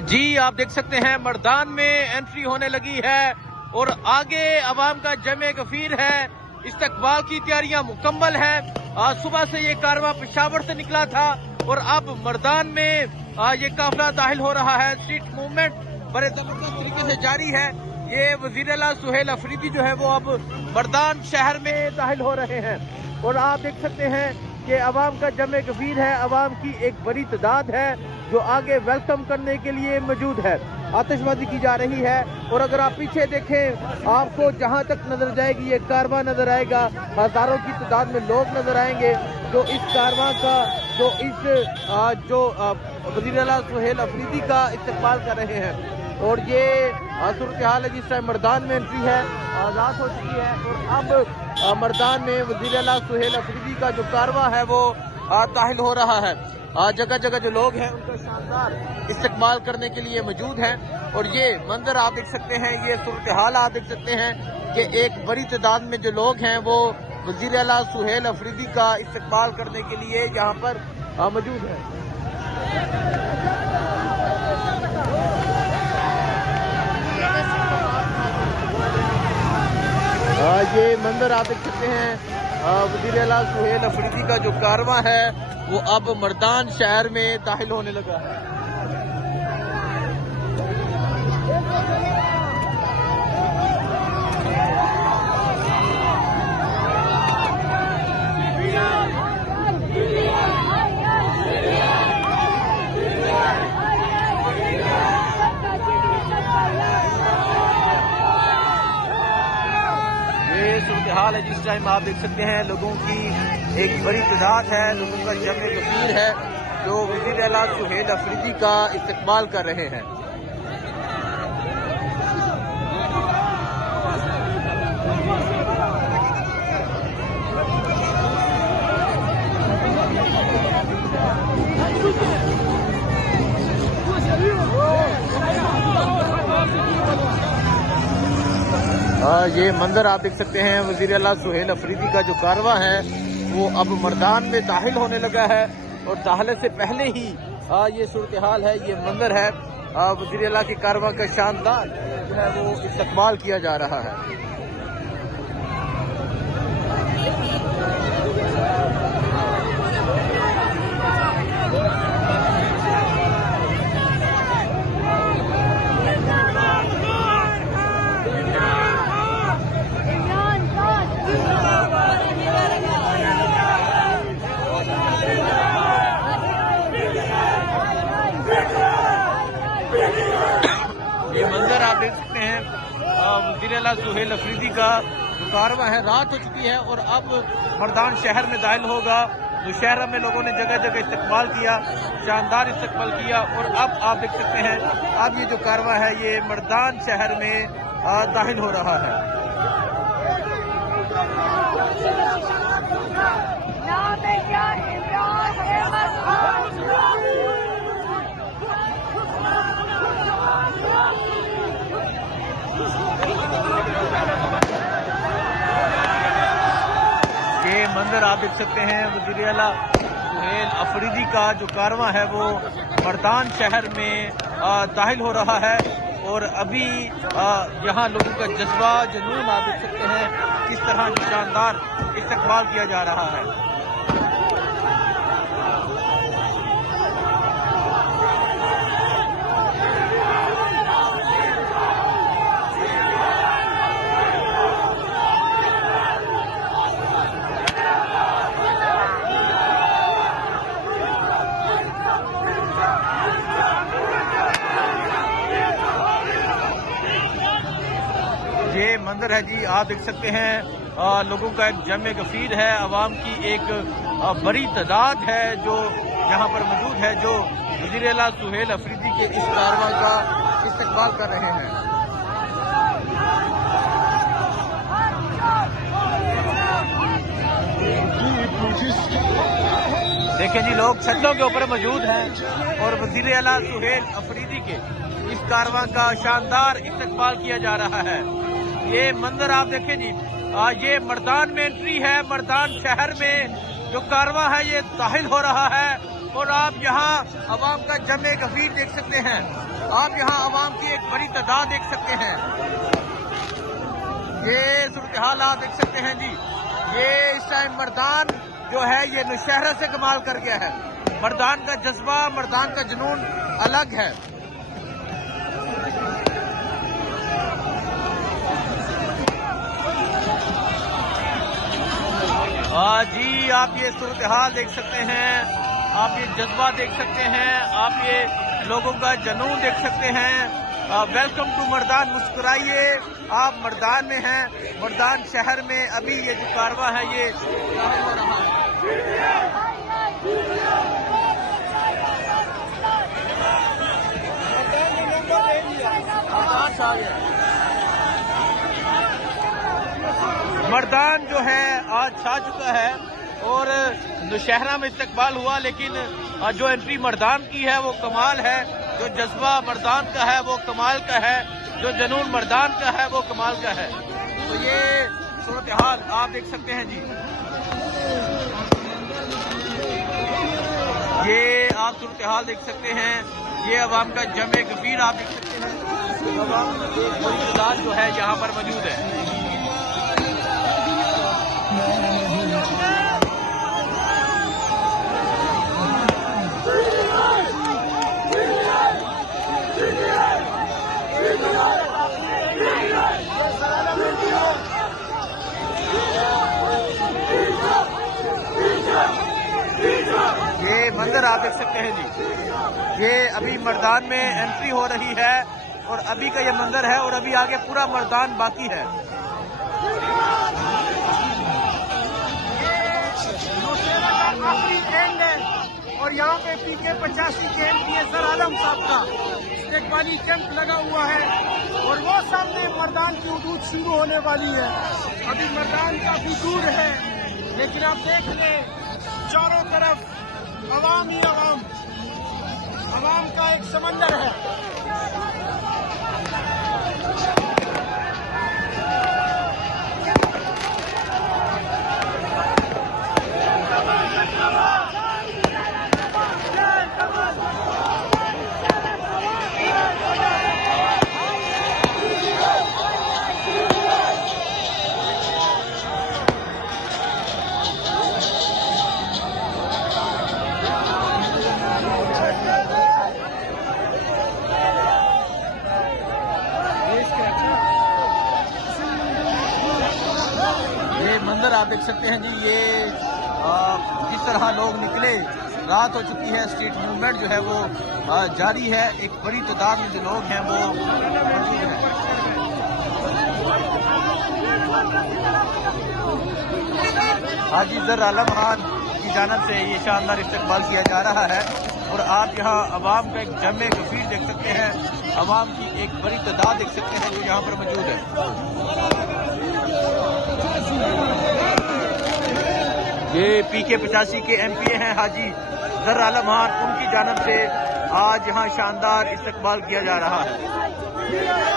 जी आप देख सकते हैं मर्दान में एंट्री होने लगी है और आगे अवाम का जमे गफीर है। इस्तकबाल की तैयारियां मुकम्मल हैं। आज सुबह से ये कारवां पेशावर से निकला था और अब मर्दान में ये काफिला दाखिल हो रहा है। स्ट्रीट मूवमेंट बड़े जबरदस्त तरीके से जारी है। ये वजीर आला सुहेल अफरीदी जो है वो अब मर्दान शहर में दाखिल हो रहे हैं और आप देख सकते हैं कि अवाम का जमे गफीर है। अवाम की एक बड़ी तादाद है जो आगे वेलकम करने के लिए मौजूद है। आतिशबाजी की जा रही है और अगर आप पीछे देखें आपको जहां तक नजर जाएगी ये कारवां नजर आएगा। हजारों की तादाद में लोग नजर आएंगे जो इस कारवां का जो वज़ीर आला सुहेल अफरीदी का इस्तकबाल कर रहे हैं। और ये सूरत हाल है जिस टाइम मर्दान में एंट्री है आज़ाद हो चुकी है और अब मर्दान में वज़ीर आला सुहेल अफरीदी का जो कारवां है वो दाखिल हो रहा है। जगह जगह जो लोग हैं उनका शानदार इस्तकबाल करने के लिए मौजूद हैं और ये मंजर आप देख सकते हैं, ये सूरत हाल आप देख सकते हैं कि एक बड़ी तादाद में जो लोग हैं वो वज़ीर आला सुहेल अफरीदी का इस्तकबाल करने के लिए यहाँ पर मौजूद है। ये मंजर आप देख सकते हैं वज़ीर आला सुहेल अफरीदी का जो कारवां है वो अब मर्दान शहर में दाखिल होने लगा है। सूरत हाल है जिस टाइम आप देख सकते हैं लोगों की एक बड़ी तादाद है, लोगों का जमे गफीर है जो वज़ीर आला सुहेल अफरीदी का इस्तकबाल कर रहे हैं। ये मंजर आप देख सकते हैं वज़ीर आला सुहेल अफरीदी का जो कारवां है वो अब मर्दान में दाखिल होने लगा है और दाखिले से पहले ही ये सूरत हाल है, ये मंजर है वज़ीर आला के कारवां का शानदार जो है वो इस्तकबाल किया जा रहा है। ये मंजर आप देख सकते हैं वज़ीर आला सुहेल अफरीदी का जो कारवां है, रात हो चुकी है और अब मर्दान शहर में दाखिल होगा। तो शहर में लोगों ने जगह जगह इस्तकबाल किया, शानदार इस्तकबाल किया और अब आप देख सकते हैं अब ये जो कारवां है ये मर्दान शहर में दाखिल हो रहा है। ये मंजर आप देख सकते हैं वज़ीर आला सुहेल अफरीदी का जो कारवां है वो मर्दान शहर में दाखिल हो रहा है और अभी यहाँ लोगों का जज्बा जुनून आप देख सकते हैं किस तरह शानदार इस्तकबाल किया जा रहा है। ये मंजर है जी आप देख सकते हैं लोगों का एक जमे गफीर है, अवाम की एक बड़ी तादाद है जो यहाँ पर मौजूद है जो वज़ीर आला सुहेल अफरीदी के इस कारवां का इस्तकबाल कर रहे हैं। देखें जी लोग छतों के ऊपर मौजूद हैं और वज़ीर आला सुहेल अफरीदी के इस कारवां का शानदार इस्तकबाल किया जा रहा है। ये मंजर आप देखें जी ये मर्दान में एंट्री है, मर्दान शहर में जो कारवां है ये दाखिल हो रहा है और आप यहाँ अवाम का जमे गफीर देख सकते हैं। आप यहाँ अवाम की एक बड़ी तादाद देख सकते हैं। ये सूरत हाल आप देख सकते हैं जी। ये इस टाइम मर्दान जो है ये नौशहरा से कमाल कर गया है। मर्दान का जज्बा, मर्दान का जुनून अलग है। जी आप ये सूरत हाल देख सकते हैं, आप ये जज्बा देख सकते हैं, आप ये लोगों का जुनून देख सकते हैं। Welcome to Mardan. मुस्कुराइए, आप मर्दान में हैं, मर्दान शहर में अभी ये जो कारवा है ये हो रहा है। मर्दान जो है आज छा चुका है और नौशहरा में इस्तकबाल हुआ, लेकिन जो एंट्री मर्दान की है वो कमाल है। जो जज्बा मर्दान का है वो कमाल का है, जो जुनून मर्दान का है वो कमाल का है। तो ये सूरत हाल आप देख सकते हैं जी। ये आप सूरत हाल देख सकते हैं। ये अवाम का जमे गफीर आप देख सकते हैं। अवाम की एक बड़ी तादाद जो है यहाँ पर मौजूद है। ये मंजर आप देख सकते हैं जी। ये अभी मर्दान में एंट्री हो रही है और अभी का ये मंजर है और अभी आगे पूरा मर्दान बाकी है। आखिरी एंड है और यहाँ पे PK 85 के MP सर आलम साहब का इस्तेकबाली कैंप लगा हुआ है और वो सामने मर्दान की हदूद शुरू होने वाली है। अभी मर्दान काफी दूर है, लेकिन आप देख लें चारों तरफ अवाम ही अवाम, अवाम का एक समंदर है। मंजर आप देख सकते हैं जी। ये जिस तरह लोग निकले, रात हो चुकी है, स्ट्रीट मूवमेंट जो है वो जारी है। एक बड़ी तादाद में जो लोग हैं वो मौजूद हैं। हाजी जर आलम खान की जानिब से ये शानदार इस्तकबाल किया जा रहा है और आप यहाँ अवाम का एक जमे गफीर देख सकते हैं। अवाम की एक बड़ी तादाद देख सकते हैं जो यहाँ पर मौजूद है। ये PK 85 के MP हैं हाजी जर आलम खान, उनकी जानिब से आज यहाँ शानदार इस्तकबाल किया जा रहा है।